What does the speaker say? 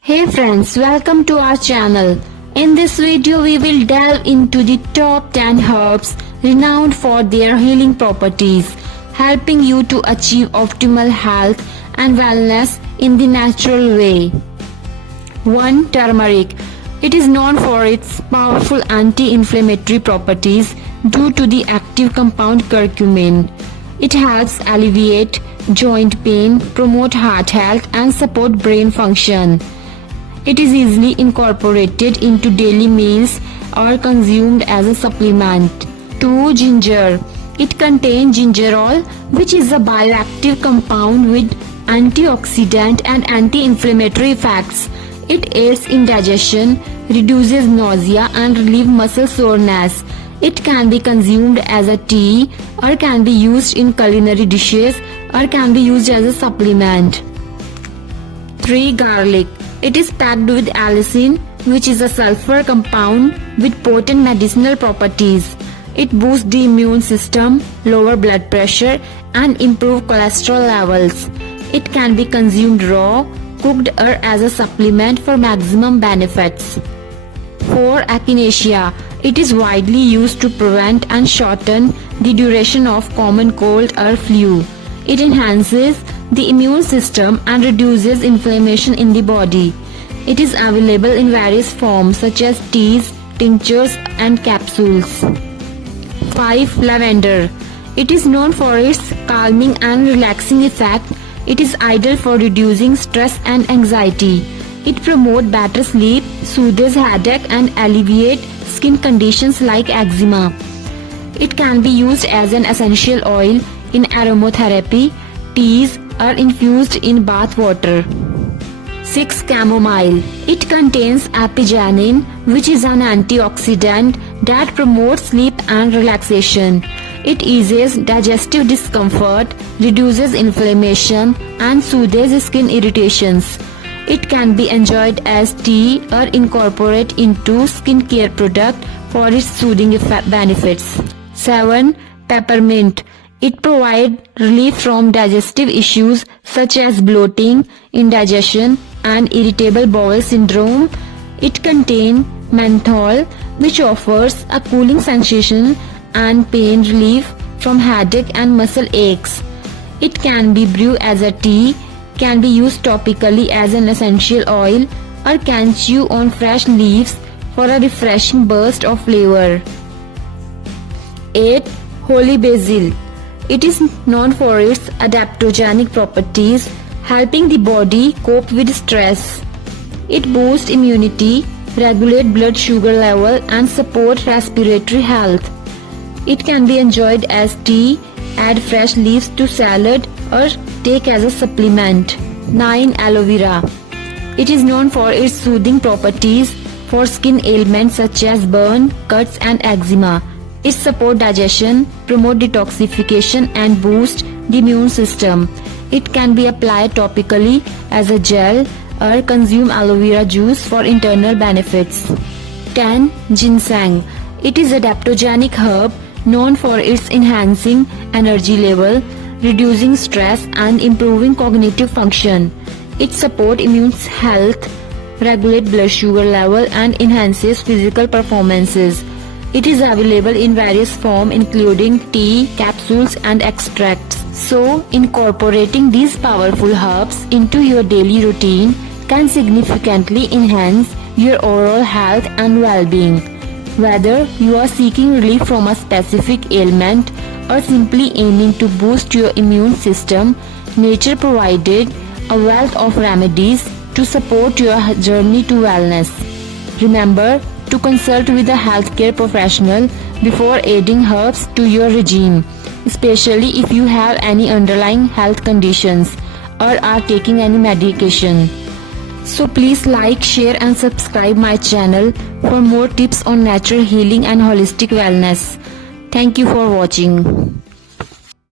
Hey friends, welcome to our channel. In this video we will delve into the top 10 herbs renowned for their healing properties, helping you to achieve optimal health and wellness in the natural way. 1. Turmeric. It is known for its powerful anti-inflammatory properties due to the active compound curcumin. It helps alleviate joint pain, promote heart health and support brain function. It is easily incorporated into daily meals or consumed as a supplement. 2. Ginger. It contains gingerol, which is a bioactive compound with antioxidant and anti-inflammatory effects. It aids in digestion, reduces nausea and relieves muscle soreness. It can be consumed as a tea or can be used in culinary dishes or can be used as a supplement. 3. Garlic. It is packed with allicin, which is a sulfur compound with potent medicinal properties. It boosts the immune system, lower blood pressure and improve cholesterol levels. It can be consumed raw, cooked or as a supplement for maximum benefits. 4. Echinacea. It is widely used to prevent and shorten the duration of common cold or flu. It enhances the immune system and reduces inflammation in the body. It is available in various forms such as teas, tinctures and capsules. 5. Lavender. It is known for its calming and relaxing effect. It is ideal for reducing stress and anxiety. It promotes better sleep, soothes headache and alleviates skin conditions like eczema. It can be used as an essential oil in aromatherapy, teas or infused in bath water. 6. Chamomile. It contains apigenin, which is an antioxidant that promotes sleep and relaxation. It eases digestive discomfort, reduces inflammation and soothes skin irritations. It can be enjoyed as tea or incorporated into skincare product for its soothing benefits. 7. Peppermint. It provides relief from digestive issues such as bloating, indigestion and irritable bowel syndrome. It contains menthol, which offers a cooling sensation and pain relief from headache and muscle aches. It can be brewed as a tea, can be used topically as an essential oil or can chew on fresh leaves for a refreshing burst of flavor. 8. Holy basil. It is known for its adaptogenic properties, helping the body cope with stress. It boosts immunity, regulates blood sugar level and supports respiratory health. It can be enjoyed as tea, add fresh leaves to salad or take as a supplement. 9. Aloe vera. It is known for its soothing properties for skin ailments such as burn, cuts and eczema. It supports digestion, promotes detoxification and boosts the immune system. It can be applied topically as a gel or consume aloe vera juice for internal benefits. 10. Ginseng. It is an adaptogenic herb known for its enhancing energy level, reducing stress and improving cognitive function. It supports immune health, regulates blood sugar level and enhances physical performances. It is available in various forms including tea, capsules and extracts. So, incorporating these powerful herbs into your daily routine can significantly enhance your overall health and well-being. Whether you are seeking relief from a specific ailment or simply aiming to boost your immune system, nature provided a wealth of remedies to support your journey to wellness. Remember to consult with a healthcare professional before adding herbs to your regime, especially if you have any underlying health conditions or are taking any medication. So please like, share and subscribe my channel for more tips on natural healing and holistic wellness. Thank you for watching.